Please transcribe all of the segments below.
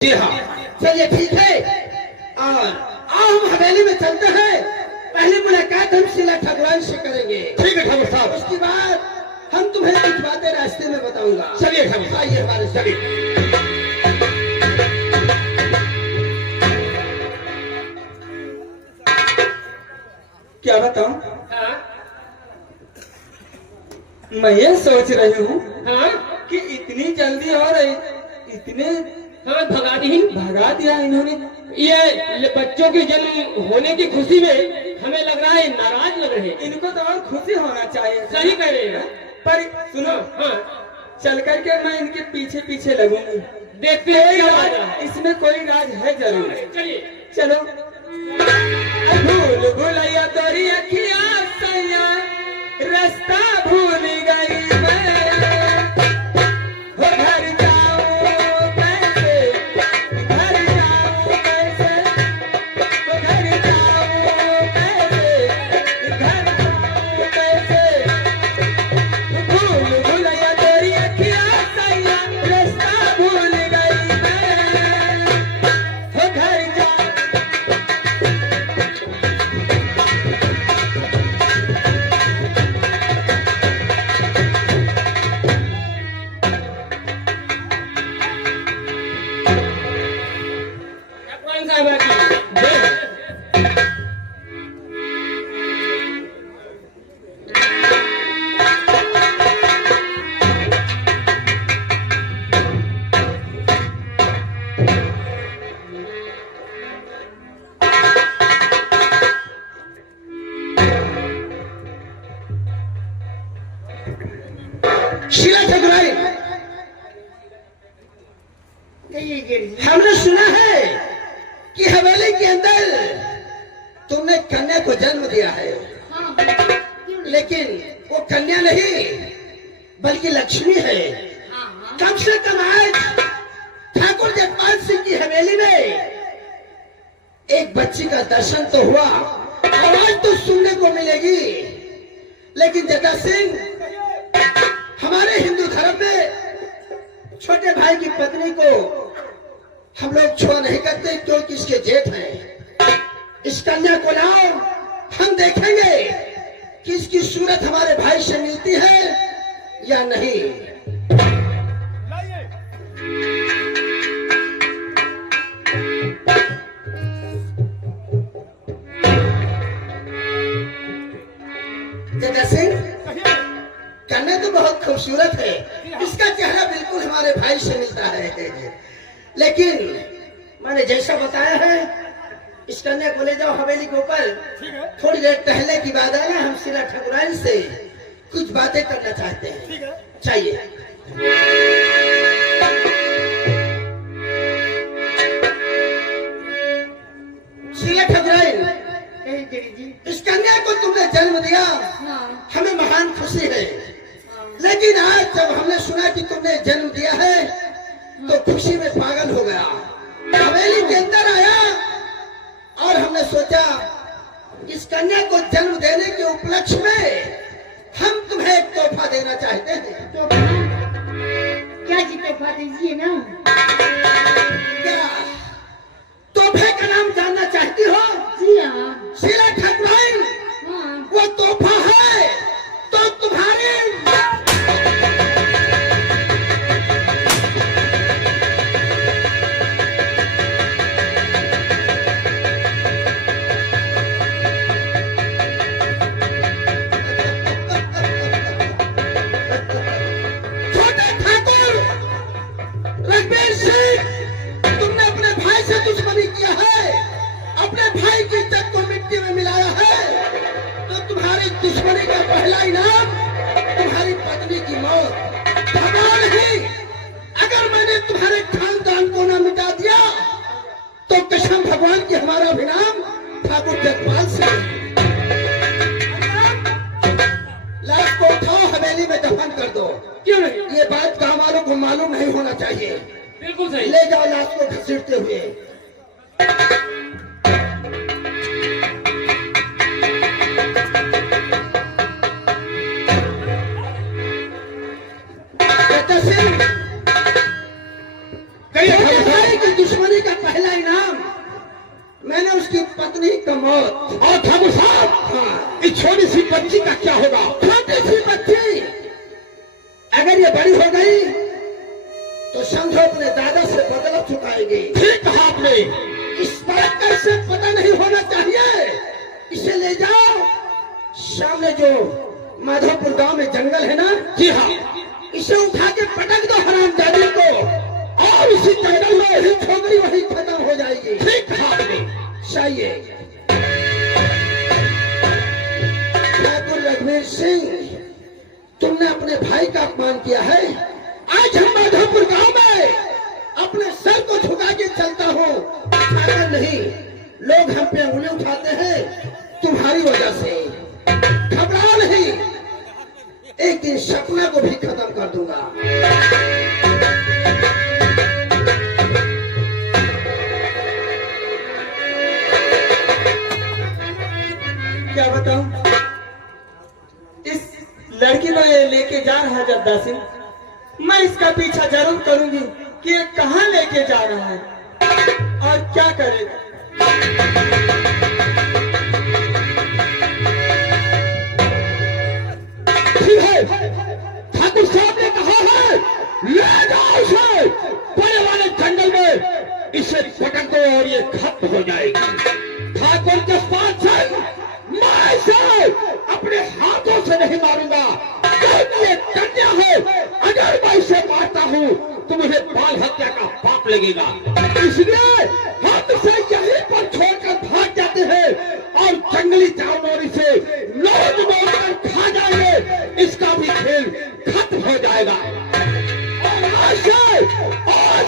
जी हाँ, चलिए ठीक है। और आओ हम हवेली में चलते हैं। पहली मुलाकात हम शीला ठाकुरान से करेंगे। ठीक है ठाकुर साहब। उसके बाद हम तुम्हें कुछ बातें रास्ते में बताऊंगा। चलिए ठाकुर, आइए हमारे सभी। क्या बताऊं? हाँ मैं ये सोच रही हूँ हाँ कि इतनी जल्दी और इतने हाँ भगा दी। भगा दिया इन्होंने। ये बच्चों के जन्म होने की खुशी में हमें लग रहा है नाराज लग रहे हैं। इनको तो और खुशी होना चाहिए। सही कह रहे हैं। पर सुनो, हाँ चल करके मैं इनके पीछे पीछे लगूंगी। देखते हैं क्या राज, होता है। इसमें कोई राज है जरूर। चलिए चलो। भूल भुलैया तोरी अखिया सैया रास्ता भूल गई मैं। हो घर जाऊं कैसे, घर जाऊं कैसे, हो घर जाऊं कैसे, घर जाऊं कैसे। भूल भुलैया तोरी अखिया सैया रास्ता भूल गई मैं। हो घर जाऊं। कौन सा बाकी शीला ठाकुराई, हमने सुना है कि हवेली के अंदर तुमने कन्या को जन्म दिया है। लेकिन वो कन्या नहीं बल्कि लक्ष्मी है। कम से कम आज ठाकुर जगपाल सिंह की हवेली में एक बच्ची का दर्शन तो हुआ, आवाज तो सुनने को मिलेगी। लेकिन जटा सिंह, हमारे हिंदू धर्म में छोटे भाई की पत्नी को हम लोग छुआ नहीं करते, क्योंकि इसके जेठ हैं। इस कन्या को लाओ, हम देखेंगे कि इसकी सूरत हमारे भाई से मिलती है या नहीं। जटा सिंह, कन्या तो बहुत खूबसूरत है, इसका चेहरा बिल्कुल हमारे भाई से मिलता है। लेकिन मैंने जैसा बताया है, इस कन्या को ले जाओ हवेली के ऊपर। थोड़ी देर टहलने की बाद आना, हम शीला ठाकुरान से कुछ बातें करना चाहते हैं। चाहिए। शीला ठाकुरान, इस कन्या को तुमने जन्म दिया, हमें महान खुशी है। लेकिन आज जब हमने सुना कि तुमने जन्म दिया है तो खुशी में पागल हो गया। हवेली के अंदर आया और हमने सोचा इस कन्या को जन्म देने के उपलक्ष्य में हम तुम्हें एक तोहफा देना चाहते हैं। क्या जी तोहफा दीजिए ना। क्या तोहफे का नाम जानना चाहती हो? जी हाँ। शीला ठाकुरान, हाँ वो तोहफा है तो तुम्हारे छोटे ठाकुर रघुवीर सिंह, तुमने अपने भाई से दुश्मनी किया है, अपने भाई की इज्जत को मिट्टी में मिलाया है। तो तुम्हारी दुश्मनी का पहला इनाम तुम्हारी पत्नी की मौत। भगवान ही, अगर मैंने तुम्हारे खानदान को न मिटा दिया तो कसम भगवान की हमारा भी नाम ठाकुर जगपाल सिंह। लाश को उठाओ, हवेली में दफन कर दो। क्यों नहीं? ये बात गांव वालों को मालूम नहीं होना चाहिए। बिल्कुल सही। ले जाओ लाश को घसीटते हुए। जटा सिंह, कहिए ठाकुर साहब। की दुश्मनी पत्नी का मौत। और ठाकुर साहब, हाँ, इस छोटी सी बच्ची का क्या होगा? छोटी सी बच्ची अगर ये बड़ी हो गई तो समझो अपने दादा से बदला चुकाएगी। ठीक कहा आपने। इस बात का इसे पता नहीं होना चाहिए। इसे ले जाओ, सामने जो माधोपुर गांव में जंगल है ना, जी हाँ, इसे उठा के पटक दो हरामजादी को, और इसी जंगल में ही छोकरी वही खत्म हो जाएगी। ठीक कहा आपने। चाहिए ठाकुर रघुवीर सिंह, तुमने अपने भाई का अपमान किया है। आज हम माधोपुर गांव में अपने सर को झुका के चलता हूँ, अगर नहीं लोग हम पे उंगली उठाते हैं तुम्हारी वजह से। घबराओ नहीं, एक दिन सपना को भी खत्म कर दूंगा। क्या बताऊं, इस लड़की को ये लेके जा रहा है जद्दा सिंह। मैं इसका पीछा जरूर करूंगी कि ये कहाँ लेके जा रहा है और क्या करेगा। ठीक है, ठाकुर साहब ने कहा है, ले जाओ इसे बड़े वाले जंगल में, इसे पटक दो और ये खत्म हो जाएगी। ठाकुर जसपाल सिंह, मैं इसे अपने हाथों से नहीं मारूंगा, क्योंकि ये कन्या है। अगर मैं इसे मारता हूँ तो मुझे बाल हत्या का पाप लगेगा, इसलिए हम इसे यहीं पर छोड़कर भाग जाते हैं और जंगली जानवर इसे नोच नोच कर खा जाएंगे। इसका भी खेल खत्म हो जाएगा और आज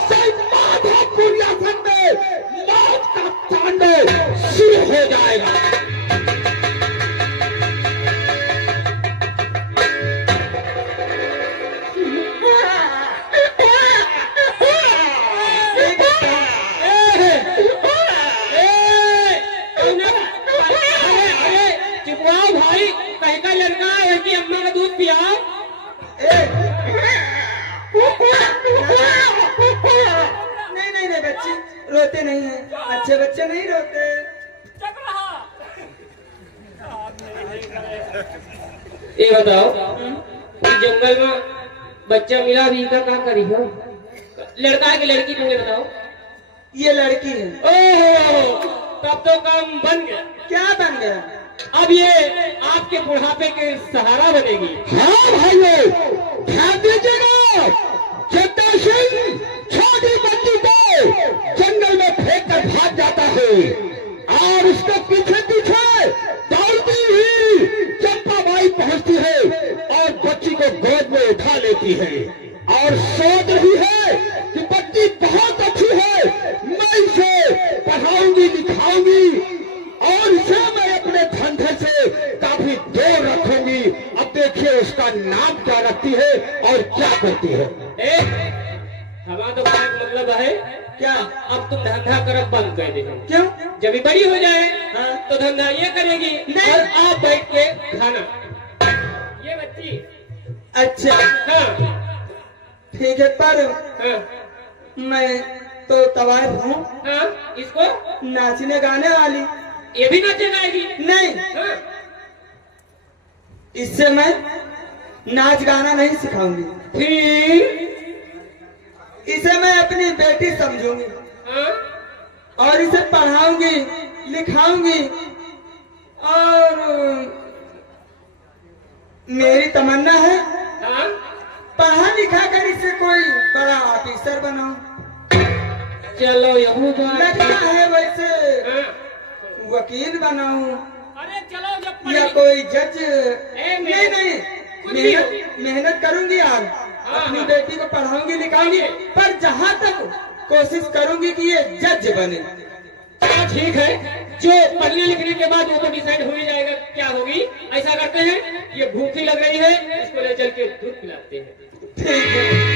से माधोपुर यासन में मौत का तांडव शुरू हो जाएगा। नहीं बच्चे रोते नहीं है, अच्छे बच्चे नहीं रोते। ये बताओ, इस जंगल में बच्चा मिला भी का क्या करी हो? लड़का है कि लड़की? तुमने बताओ। ये लड़की है। ओह, तब तो काम बन गया। क्या बन गया? अब ये आपके बुढ़ापे के सहारा बनेगी। हाँ भाइयों, ध्यान दीजिएगा, जद्दा सिंह छोटी बच्ची को जंगल में फेंक कर भाग जाता है और उसके पीछे पीछे दौड़ती हुई चंपाबाई पहुंचती है और बच्ची को गोद में उठा लेती है और सोच रही है कि बच्ची बहुत अच्छी है, मैं इसे पढ़ाऊंगी लिखाऊंगी और इसे मैं अपने धंधे से काफी दूर रखूंगी। अब देखिए उसका नाम क्या रखती है और क्या करती है। हमारा तो मतलब है क्या? अब तुम धंधा करब बंद कर दे। क्यों? जब ये बड़ी हो जाए हाँ। तो धंधा ये करेगी नहीं। और आप बैठ के खाना। ये बच्ची। अच्छा हाँ ठीक है, पर हाँ मैं तो तवायफ हूँ हाँ, इसको नाचने गाने वाली। ये भी नाचे गाएगी? नहीं, हाँ। इससे मैं नाच गाना नहीं सिखाऊंगी, फिर इसे मैं अपनी बेटी समझूंगी हाँ? और इसे पढ़ाऊंगी लिखाऊंगी और मेरी तमन्ना है हाँ? पढ़ा लिखा कर इसे कोई बड़ा ऑफिसर बनाऊं। चलो यहू तो लगता है वैसे हाँ। वकील बनाऊं अरे चलो जब या कोई जज। नहीं, नहीं कुछ भी हो। मेहनत करूंगी यार, अपनी हाँ। बेटी को पढ़ाऊंगी लिखाऊंगी, पर जहाँ तक कोशिश करूंगी कि ये जज बने। हाँ, ठीक है, जो पढ़ने लिखने के बाद वो तो डिसाइड हो ही जाएगा क्या होगी। ऐसा करते हैं, ये भूखी लग रही है, इसको ले चल के दूध पिलाते हैं। ठीक है।